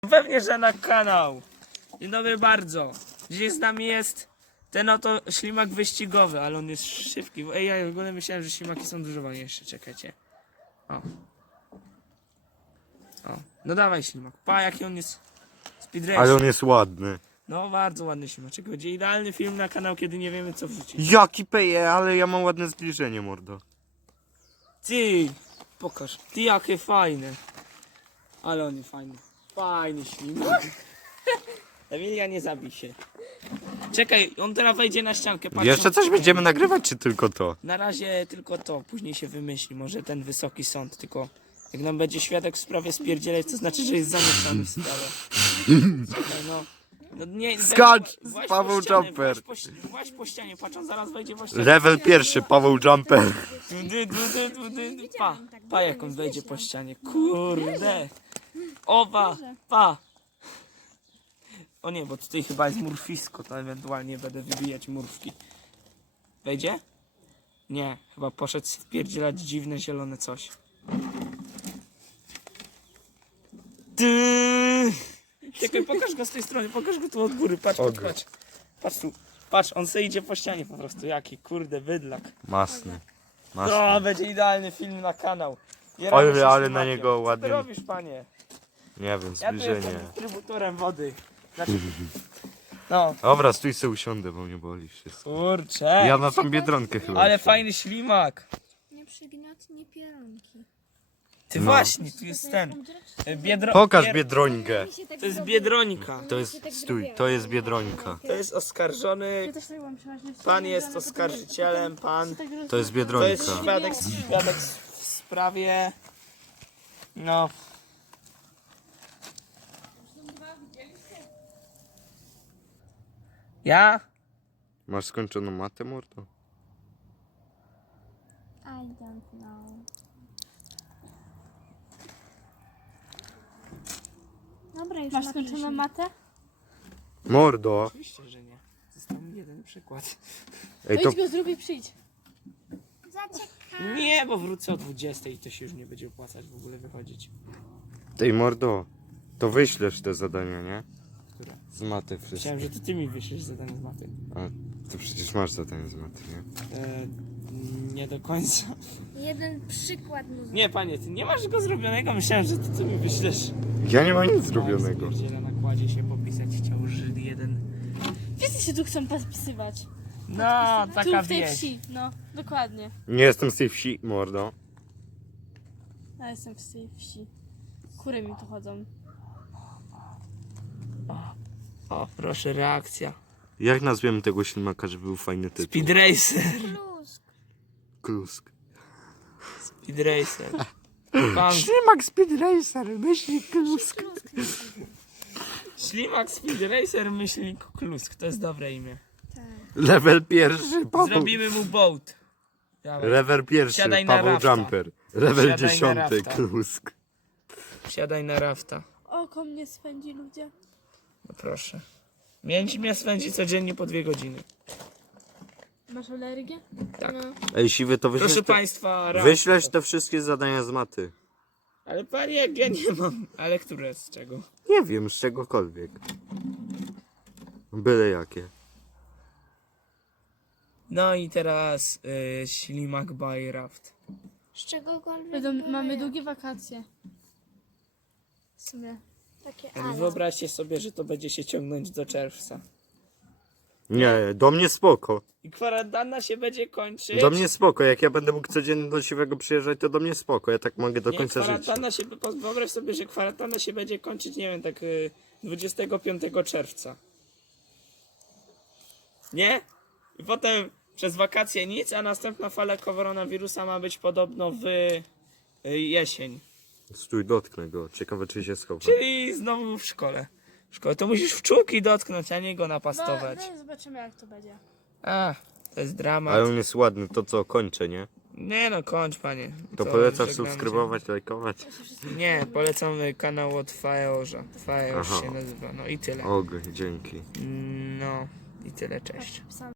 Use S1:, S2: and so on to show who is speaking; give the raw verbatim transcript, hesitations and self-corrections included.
S1: Pewnie, że na kanał. Dzień dobry bardzo. Dzisiaj z nami jest ten oto ślimak wyścigowy, ale on jest szybki. Ej, ja w ogóle myślałem, że ślimaki są dużo wolniejsze. Czekajcie. O. O. No dawaj ślimak. Pa, jaki on jest speed racer.
S2: Ale on jest ładny.
S1: No bardzo ładny ślimaczek. Będzie idealny film na kanał, kiedy nie wiemy co wrzucić.
S2: Jaki peje, ale ja mam ładne zbliżenie, mordo.
S1: Ty! Pokaż. Ty jakie fajne. Ale on jest fajny. Fajny ślimak. Emilia, nie zabij się. Czekaj, on teraz wejdzie na ściankę. Patrz,
S2: Jeszcze
S1: on-
S2: coś będziemy nagrywać, czy tylko to?
S1: Na razie tylko to, później się wymyśli. Może ten wysoki sąd, tylko jak nam będzie świadek w sprawie spierdzielać, to znaczy, że jest zamieszany w sprawę. Czekaj, no. No nie,
S2: Skacz,
S1: weź- właź
S2: Paweł
S1: po ścianę,
S2: Jumper.
S1: Właź po, właź po ścianie, patrz, on zaraz wejdzie po ścianie.
S2: Level pierwszy, Paweł Jumper.
S1: Dudy, dudy, dudy, pa, pa jak on wejdzie po ścianie. Kurde. Oba, pa. O nie, bo tutaj chyba jest murfisko, to ewentualnie będę wybijać murwki. Wejdzie? Nie, chyba poszedł wpierdzielać dziwne zielone coś. Ty. Czekaj, pokaż go z tej strony, pokaż go tu od góry, patrz, patrz,
S2: Ogry.
S1: patrz. Patrz tu, patrz, on se idzie po ścianie po prostu, jaki kurde bydlak.
S2: Masny.
S1: No,
S2: Masny.
S1: będzie idealny film na kanał. Ja
S2: Ale-
S1: robię się
S2: ale
S1: ślimakiem.
S2: na niego
S1: Co
S2: ładnie-
S1: ty robisz, panie?
S2: Nie wiem,
S1: Ja tu jestem
S2: zbliżenie.
S1: dystrybutorem wody. Znaczy... No,
S2: Dobra, stój se usiądę, bo mnie boli wszystko.
S1: kurczę.
S2: Ja na tą biedronkę chyba.
S1: Ale fajny ślimak.
S3: Nie przygniotnie pieronki.
S1: Ty
S2: No.
S1: właśnie, tu jest ten. e, Biedro...
S2: Pokaż
S1: bier-
S2: biedrońkę.
S1: To jest Biedronika.
S2: To jest, stój, to jest biedrońka.
S1: To jest oskarżony.
S3: też tak mam przeważnie w
S1: Pan jest oskarżycielem, pan.
S2: To jest
S1: To jest
S2: biedrońka.
S1: świadek, świadek w sprawie. No. Ja?
S2: Masz skończoną matę, mordo?
S3: I don't know. Dobra, już
S4: Masz
S3: napisz
S4: skończoną
S3: mi.
S4: matę?
S2: Mordo!
S1: Oczywiście, że nie. Został mi jeden przykład.
S2: Ej,
S4: To
S2: to
S4: idź go zrób i przyjdź.
S3: Zaciekaj.
S1: Nie, bo wrócę o dwudziestej i to się już nie będzie opłacać w ogóle wychodzić.
S2: Ej, mordo, to wyślesz te zadania, nie?
S1: Które?
S2: Z maty wszystkie.
S1: Myślałem, że to ty mi wyślesz zadanie z maty.
S2: A, to przecież masz zadanie z maty, nie?
S1: E, nie do końca.
S3: Jeden przykład mu
S1: Nie, panie, ty nie masz go zrobionego. Myślałem, że to ty mi wyślesz.
S2: Ja nie mam nic zrobionego.
S1: Na nakładzie się popisać chciał Żyd jeden.
S4: Wszyscy się tu chcą podpisywać.
S1: No,
S4: Tu
S1: taka
S4: w tej
S1: wieś.
S4: wsi, no, dokładnie.
S2: Nie jestem z tej wsi, mordo.
S4: Ja jestem z tej wsi. Kury mi tu chodzą.
S1: O, proszę, reakcja.
S2: Jak nazwiemy tego ślimaka, żeby był fajny tytuł?
S1: Speed Racer.
S3: plusk.
S2: Klusk.
S1: Speed Racer. Pan
S2: Ślimak Speed Racer, myśli klusk.
S1: Ślimak Speed Racer myśli Klusk. To jest dobre imię.
S2: Level pierwszy, Paweł.
S1: Zrobimy mu boat. Dawaj.
S2: Level pierwszy,
S1: Siadaj na
S2: Paweł
S1: rafta.
S2: Jumper. Level
S1: Siadaj na
S2: dziesiąty,
S1: rafta.
S2: klusk.
S1: Siadaj na rafta.
S4: Oko mnie swędzi, ludzie.
S1: No proszę. Mięć mnie swędzi codziennie po dwie godziny.
S4: Masz alergię?
S1: Tak.
S4: No.
S2: Ej, siwy, to wyślesz
S1: Proszę
S2: te,
S1: państwa, rafta.
S2: wyślesz te wszystkie zadania z maty.
S1: Ale panie, jak ja nie mam. Ale które z czego?
S2: Nie wiem, z czegokolwiek. Byle jakie.
S1: No i teraz y, ślimak by raft.
S3: Z czegokolwiek.
S4: Będą,
S3: były
S4: mamy długie wakacje. W sumie.
S3: Takie
S1: Ale
S3: ale.
S1: wyobraźcie sobie, że to będzie się ciągnąć do czerwca.
S2: Nie, do mnie spoko.
S1: I kwarantanna się będzie kończyć.
S2: Do mnie spoko. Jak ja będę mógł codziennie do siwego przyjeżdżać, to do mnie spoko. Ja tak mogę do
S1: nie,
S2: końca życia.
S1: kwarantanna się, wyobraź sobie, że kwarantanna się będzie kończyć, nie wiem, tak y, dwudziestego piątego czerwca. Nie? I potem przez wakacje nic, a następna fala koronawirusa ma być podobno w y, jesień.
S2: Stój, dotknę go. Ciekawe, czy się schowa.
S1: Czyli znowu w szkole. W szkole to musisz w czułki dotknąć, a nie go
S4: No,
S1: napastować.
S4: no zobaczymy jak to będzie.
S1: A, to jest dramat.
S2: Ale on jest ładny, to co, kończę, nie?
S1: Nie no, kończ panie.
S2: To
S1: Co,
S2: polecasz
S1: żegnamy
S2: subskrybować, lajkować?
S1: się. Nie, polecamy kanał od Faeorza. Faeorz
S2: Aha.
S1: się nazywa, no i tyle.
S2: Og, dzięki.
S1: No i tyle, cześć.
S4: Sam